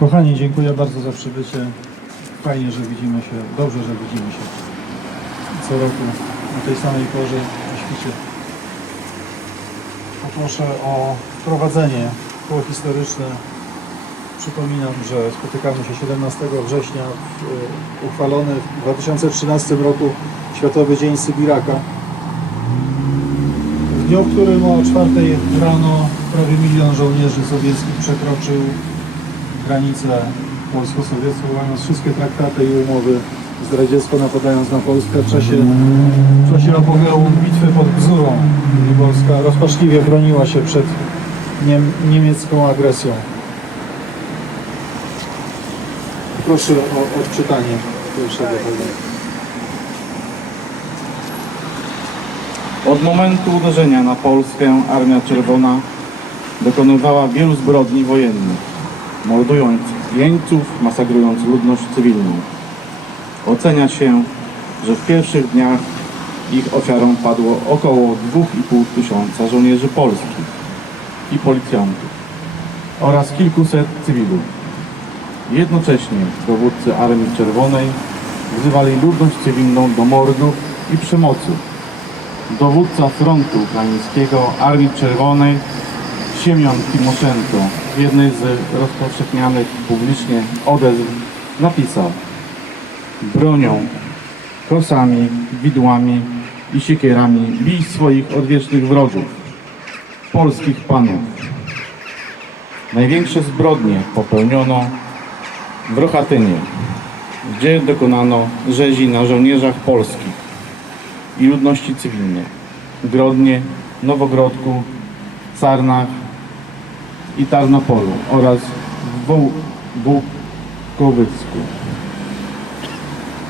Kochani, dziękuję bardzo za przybycie. Fajnie, że widzimy się, dobrze, że widzimy się co roku o tej samej porze o świcie. Poproszę o wprowadzenie koło historyczne. Przypominam, że spotykamy się 17 września w e, uchwalony w 2013 roku Światowy Dzień Sybiraka. W dniu, w którym o 4 rano prawie milion żołnierzy sowieckich przekroczył granicę polsko-sowiecką, łamiąc wszystkie traktaty i umowy zdradziecko napadając na Polskę w czasie, w czasie apogeum bitwy pod Bzurą. I Polska rozpaczliwie broniła się przed niem, niemiecką agresją. Proszę o odczytanie pierwszego fragmentu. Od momentu uderzenia na Polskę Armia Czerwona dokonywała wielu zbrodni wojennych, mordując jeńców, masakrując ludność cywilną. Ocenia się, że w pierwszych dniach ich ofiarą padło około 2,5 tysiąca żołnierzy polskich i policjantów oraz kilkuset cywilów. Jednocześnie dowódcy Armii Czerwonej wzywali ludność cywilną do mordów i przemocy. Dowódca frontu ukraińskiego Armii Czerwonej Siemion Timoszenko w jednej z rozpowszechnianych publicznie odezw napisał Bronią, kosami, widłami i siekierami bij swoich odwiecznych wrogów, polskich panów. Największe zbrodnie popełniono w Rochatynie, gdzie dokonano rzezi na żołnierzach polskich i ludności cywilnej. Grodnie, Nowogrodku, Sarnach i Tarnopolu oraz w Bukowycku.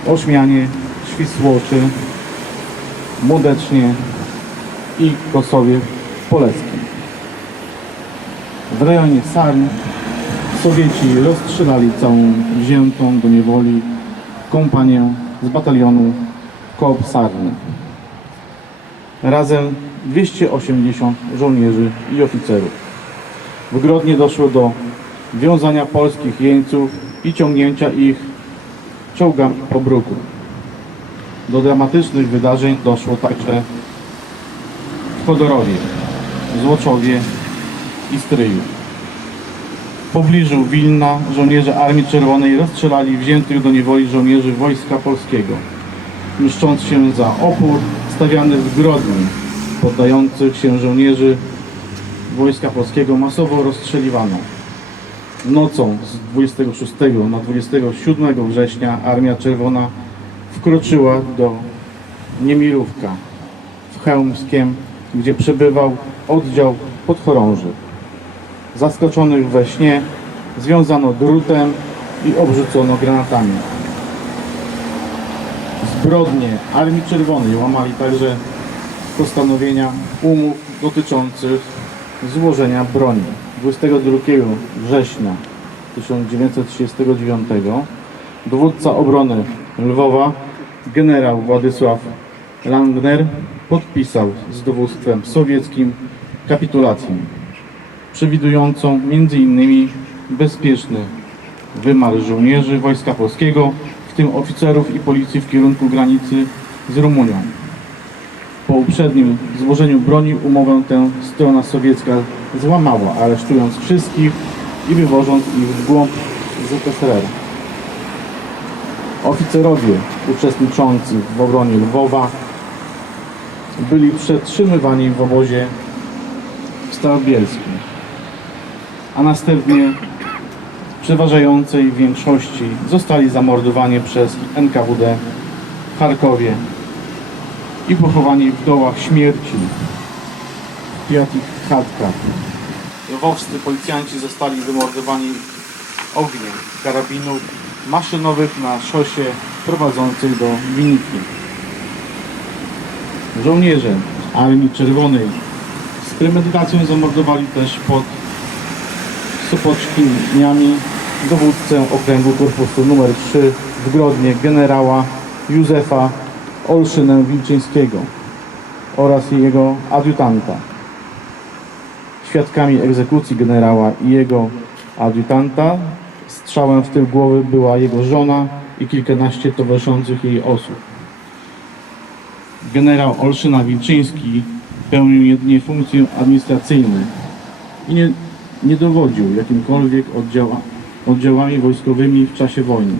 Ośmianie, Świsłoczy, Młodecznie i Kosowie Poleckim. W rejonie Sarn Sowieci rozstrzelali całą wziętą do niewoli kompanię z batalionu Koop Sarny. Razem 280 żołnierzy i oficerów. W Grodnie doszło do wiązania polskich jeńców i ciągnięcia ich czołgami po bruku. Do dramatycznych wydarzeń doszło także w Chodorowie, Złoczowie i Stryju. W pobliżu Wilna żołnierze Armii Czerwonej rozstrzelali wziętych do niewoli żołnierzy Wojska Polskiego, mszcząc się za opór stawiany w Grodni, poddających się żołnierzy Wojska Polskiego masowo rozstrzeliwano. Nocą z 26 na 27 września Armia Czerwona wkroczyła do Niemirówka w Chełmskiem, gdzie przebywał oddział podchorążych. Zaskoczonych we śnie związano drutem i obrzucono granatami. Zbrodnie Armii Czerwonej łamali także postanowienia umów dotyczących złożenia broni. 22 września 1939 dowódca obrony Lwowa generał Władysław Langner podpisał z dowództwem sowieckim kapitulację przewidującą m.in. bezpieczny wymarsz żołnierzy Wojska Polskiego, w tym oficerów i policji w kierunku granicy z Rumunią. Po uprzednim złożeniu broni umowę tę strona sowiecka złamała, aresztując wszystkich i wywożąc ich w głąb ZSRR. Oficerowie uczestniczący w obronie Lwowa byli przetrzymywani w obozie Starobielskim, a następnie w przeważającej większości zostali zamordowani przez NKWD w Charkowie i pochowani w dołach śmierci w Piatich chatkach. Lwowscy policjanci zostali wymordowani ogniem karabinów maszynowych na szosie prowadzących do Winiki. Żołnierze Armii Czerwonej z premedytacją zamordowali też pod Sopoczkiniami dowódcę okręgu korpusu nr 3 w Grodnie generała Józefa Olszynę Wilczyńskiego oraz jego adiutanta. Świadkami egzekucji generała i jego adiutanta strzałem w tył głowy była jego żona i kilkanaście towarzyszących jej osób. Generał Olszyna Wilczyński pełnił jedynie funkcje administracyjne i nie, nie dowodził jakimkolwiek oddziała, oddziałami wojskowymi w czasie wojny.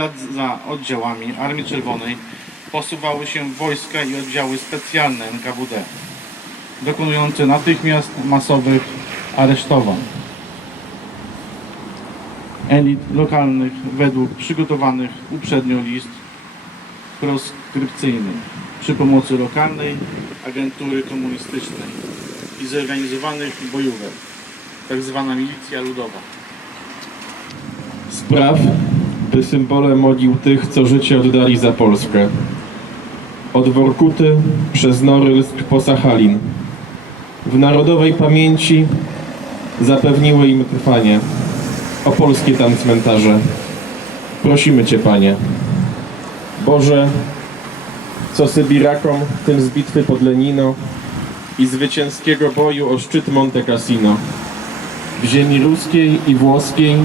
Ślad za oddziałami Armii Czerwonej posuwały się wojska i oddziały specjalne NKWD, dokonujące natychmiast masowych aresztowań elit lokalnych według przygotowanych uprzednio list proskrypcyjnych przy pomocy lokalnej agentury komunistycznej i zorganizowanych bojówek, tak zwana milicja ludowa. Spraw, by symbole modlił tych, co życie oddali za Polskę. Od Workuty przez Norylsk po Sachalin. W narodowej pamięci zapewniły im trwanie. O polskie tam cmentarze. Prosimy Cię, Panie. Boże, co Sybirakom, tym z bitwy pod Lenino i zwycięskiego boju o szczyt Monte Cassino. W ziemi ruskiej i włoskiej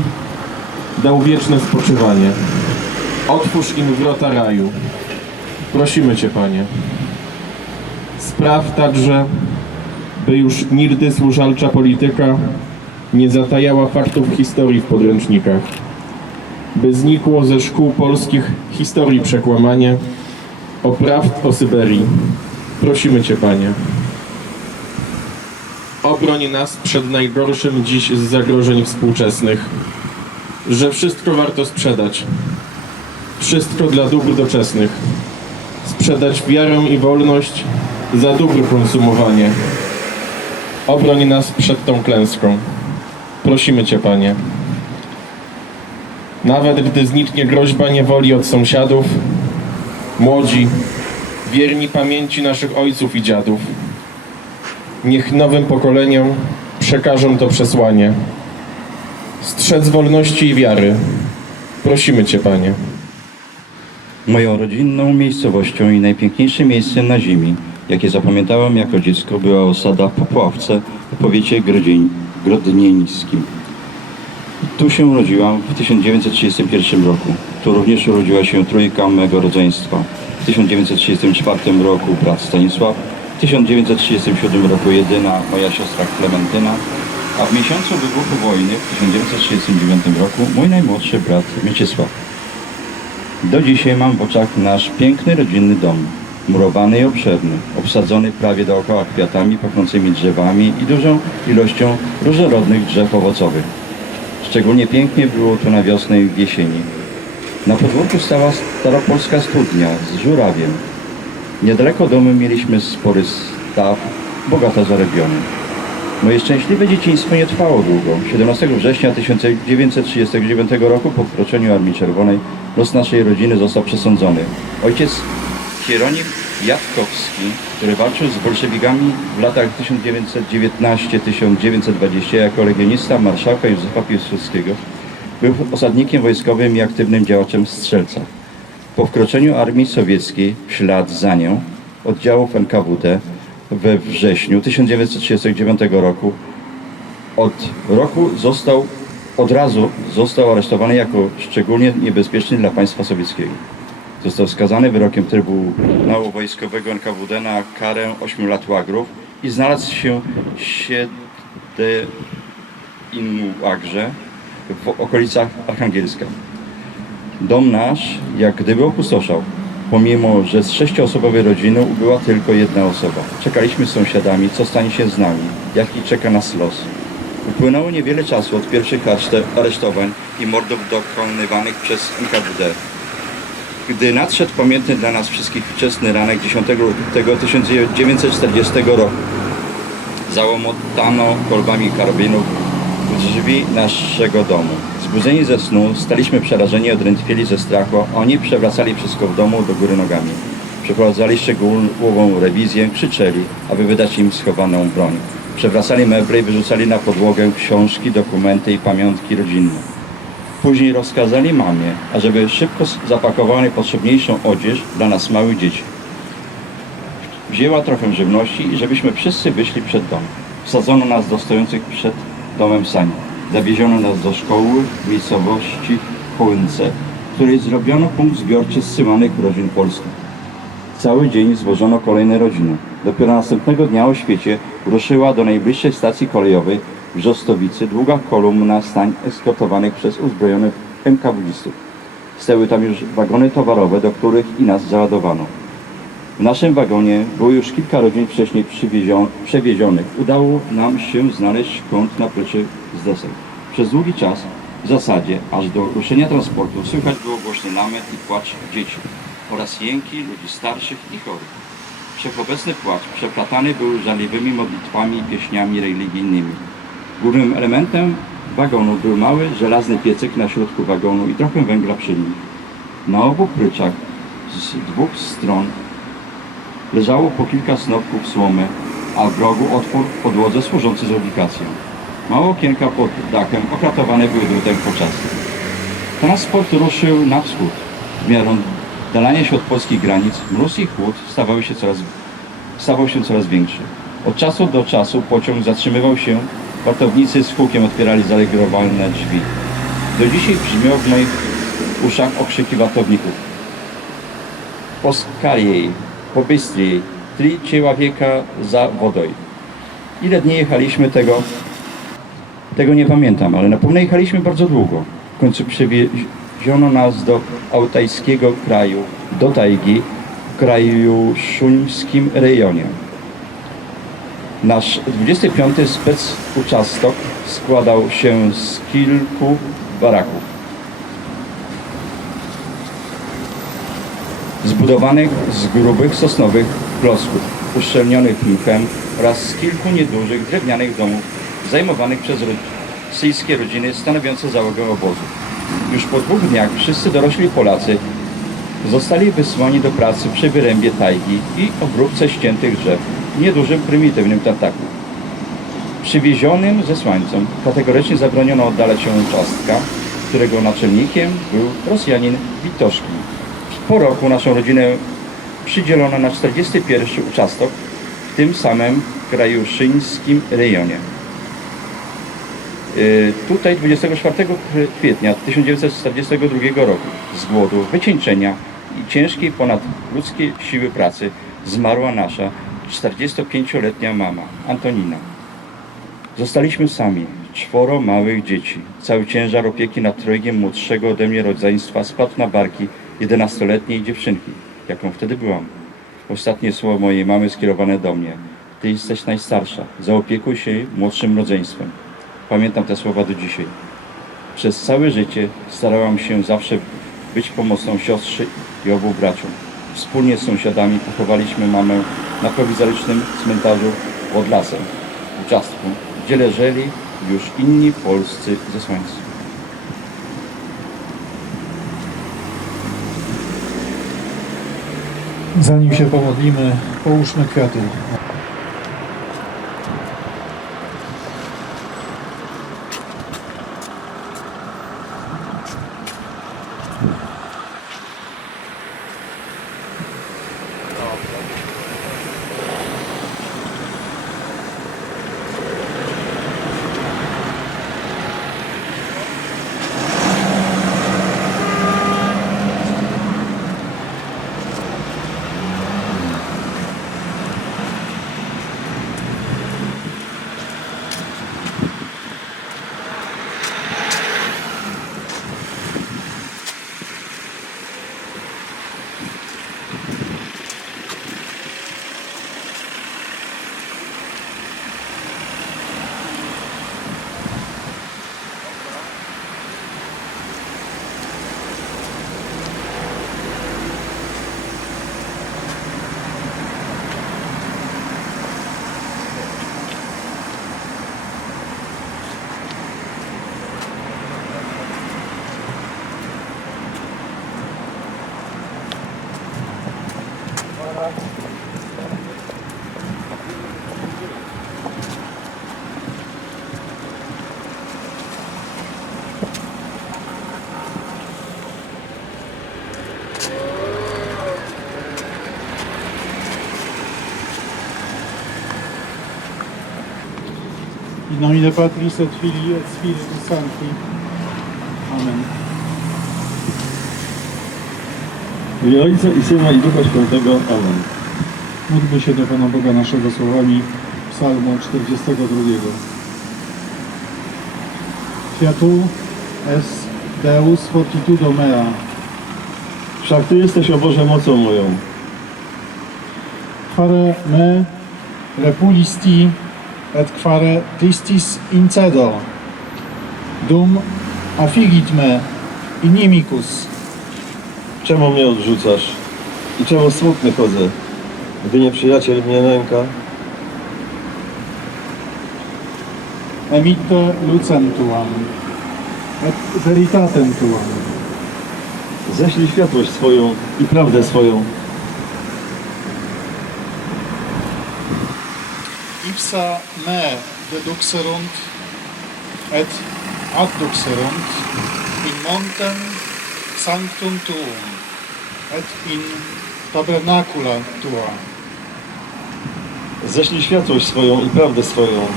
dał wieczne spoczywanie. Otwórz im wrota raju. Prosimy Cię, Panie. Spraw także, by już nigdy służalcza polityka nie zatajała faktów historii w podręcznikach. By znikło ze szkół polskich historii przekłamanie o prawd o Syberii. Prosimy Cię, Panie. Obroń nas przed najgorszym dziś z zagrożeń współczesnych że wszystko warto sprzedać. Wszystko dla dóbr doczesnych. Sprzedać wiarę i wolność za dóbr konsumowanie. Obroń nas przed tą klęską. Prosimy Cię, Panie. Nawet gdy zniknie groźba niewoli od sąsiadów, młodzi, wierni pamięci naszych ojców i dziadów, niech nowym pokoleniom przekażą to przesłanie. Strzec wolności i wiary. Prosimy Cię, Panie. Moją rodzinną miejscowością i najpiękniejszym miejscem na ziemi, jakie zapamiętałem jako dziecko, była osada Popławce w powiecie grodzień, grodnieńskim. Tu się urodziłam w 1931 roku. Tu również urodziła się trójka mego rodzeństwa. W 1934 roku brat Stanisław, w 1937 roku jedyna moja siostra Klementyna, a w miesiącu wybuchu wojny w 1939 roku mój najmłodszy brat Mieczysław. Do dzisiaj mam w oczach nasz piękny rodzinny dom, murowany i obszerny, obsadzony prawie dookoła kwiatami, pachnącymi drzewami i dużą ilością różnorodnych drzew owocowych. Szczególnie pięknie było tu na wiosnę i w jesieni. Na podwórku stała staropolska studnia z żurawiem. Niedaleko domu mieliśmy spory staw, bogato zarobiony. Moje szczęśliwe dzieciństwo nie trwało długo. 17 września 1939 roku po wkroczeniu Armii Czerwonej los naszej rodziny został przesądzony. Ojciec Hieronim Jadkowski, który walczył z bolszewikami w latach 1919-1920 jako legionista marszałka Józefa Piłsudskiego, był osadnikiem wojskowym i aktywnym działaczem strzelca. Po wkroczeniu armii sowieckiej w ślad za nią oddziałów NKWD we wrześniu 1939 roku od roku został, od razu został aresztowany jako szczególnie niebezpieczny dla państwa sowieckiego. Został skazany wyrokiem Trybunału Wojskowego NKWD na karę 8 lat łagrów i znalazł się siedem innu łagrze w okolicach Archangielska. Dom nasz jak gdyby opustoszał, pomimo że z sześcioosobowej rodziny ubyła tylko jedna osoba. Czekaliśmy z sąsiadami, co stanie się z nami, jaki czeka nas los. Upłynęło niewiele czasu od pierwszych aresztowań i mordów dokonywanych przez NKWD. Gdy nadszedł pamiętny dla nas wszystkich wczesny ranek 10 lutego 1940 roku, załomotano kolbami karabinów drzwi naszego domu. Zbudzeni ze snu, staliśmy przerażeni, odrętwieli ze strachu, a oni przewracali wszystko w domu do góry nogami. Przeprowadzali szczegółową rewizję, krzyczeli, aby wydać im schowaną broń. Przewracali meble i wyrzucali na podłogę książki, dokumenty i pamiątki rodzinne. Później rozkazali mamie, ażeby szybko zapakowała najpotrzebniejszą odzież dla nas małych dzieci. Wzięła trochę żywności i żebyśmy wszyscy wyszli przed dom. Wsadzono nas do stojących przed domem sani. Zawieziono nas do szkoły w miejscowości Kołynce, w której zrobiono punkt zbiorczy zsyłanych rodzin polskich. Cały dzień zwożono kolejne rodziny. Dopiero następnego dnia o świecie ruszyła do najbliższej stacji kolejowej w Rzostowicy długa kolumna stań eskortowanych przez uzbrojonych MKWdzistów. Stały tam już wagony towarowe, do których i nas załadowano. W naszym wagonie było już kilka rodzin wcześniej przewiezionych. Udało nam się znaleźć kąt na plecy z desek. Przez długi czas, w zasadzie aż do ruszenia transportu, słychać było głośny lament i płacz dzieci oraz jęki ludzi starszych i chorych. Wszechobecny płacz przeplatany był żarliwymi modlitwami i pieśniami religijnymi. Głównym elementem wagonu był mały żelazny piecyk na środku wagonu i trochę węgla przy nim. Na obu pryczach z dwóch stron leżało po kilka snopków słomy, a w rogu otwór w podłodze służący za ubikacją. Małe okienka pod dachem okratowane były drutem poczasnym. Transport ruszył na wschód. W miarę oddalania się od polskich granic mróz i chłód stawały się coraz, stawał się coraz większy. Od czasu do czasu pociąg zatrzymywał się, wartownicy z hukiem otwierali zalegrowalne drzwi. Do dzisiaj brzmią w moich uszach okrzyki wartowników. Poskaliej, pobystniej, tri człowieka za wodą. Ile dni jechaliśmy tego, tego nie pamiętam, ale na pewno jechaliśmy bardzo długo. W końcu przewieziono nas do altajskiego kraju, do tajgi, w kraju szuńskim rejonie. Nasz 25. spec uczastok składał się z kilku baraków. Zbudowanych z grubych sosnowych klocków, uszczelnionych mchem oraz z kilku niedużych drewnianych domów zajmowanych przez rosyjskie rodziny stanowiące załogę obozu. Już po dwóch dniach wszyscy dorośli Polacy zostali wysłani do pracy przy wyrębie tajgi i obróbce ściętych drzew w niedużym, prymitywnym tartaku. Przywiezionym zesłańcom kategorycznie zabroniono oddalać się cząstka, którego naczelnikiem był Rosjanin Witoszki. Po roku naszą rodzinę przydzielono na 41 uczastok w tym samym krajuszyńskim rejonie. Y, Tutaj 24 kwietnia 1942 roku z głodu, wycieńczenia i ciężkiej ponadludzkiej siły pracy zmarła nasza 45-letnia mama Antonina. Zostaliśmy sami, czworo małych dzieci. Cały ciężar opieki nad trojgiem młodszego ode mnie rodzeństwa spadł na barki 11-letniej dziewczynki, jaką wtedy byłam. Ostatnie słowo mojej mamy skierowane do mnie. Ty jesteś najstarsza, zaopiekuj się młodszym rodzeństwem. Pamiętam te słowa do dzisiaj. Przez całe życie starałam się zawsze być pomocną siostrze i obu braciom. Wspólnie z sąsiadami pochowaliśmy mamę na prowizorycznym cmentarzu pod lasem, w Czastku, gdzie leżeli już inni polscy zesłańcy. Zanim się pomodlimy, połóżmy kwiaty. Nomine Patris et Filii et Spiritus Sancti. Amen. W imię Ojca i Syna i Ducha Świętego. Amen. Módlmy się do Pana Boga naszego słowami Psalmu 42. Fiatu es Deus fortitudo mea, Wszak Ty jesteś, o Boże, mocą moją. quare me repulisti et quare distis incedo, dum affigit me inimicus, Czemu mnie odrzucasz? I czemu smutny chodzę, gdy nieprzyjaciel mnie nęka? emitte lucem tuam, et veritatem tuam. Ześlij światłość swoją i prawdę swoją. Ipsa me deduxerunt et adduxerunt in montem sanctum tuum et in tabernacula tua. Światłość swoją i prawdę swoją.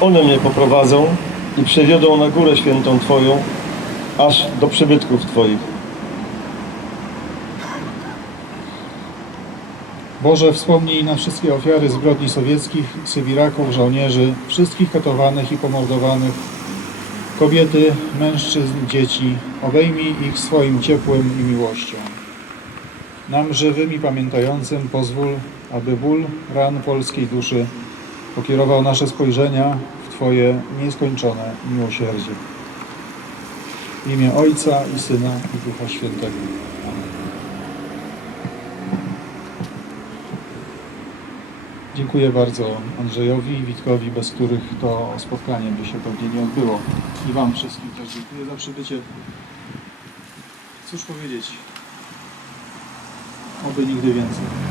One mnie poprowadzą i przewiodą na górę świętą Twoją, aż do przybytków Twoich. Boże, wspomnij na wszystkie ofiary zbrodni sowieckich, sybiraków, żołnierzy, wszystkich katowanych i pomordowanych, kobiety, mężczyzn, dzieci. Obejmij ich swoim ciepłem i miłością. Nam żywym i pamiętającym pozwól, aby ból ran polskiej duszy pokierował nasze spojrzenia w Twoje nieskończone miłosierdzie. W imię Ojca i Syna i Ducha Świętego. Dziękuję bardzo Andrzejowi i Witkowi, bez których to spotkanie by się pewnie nie odbyło. I Wam wszystkim też dziękuję za przybycie. Cóż powiedzieć? Oby nigdy więcej.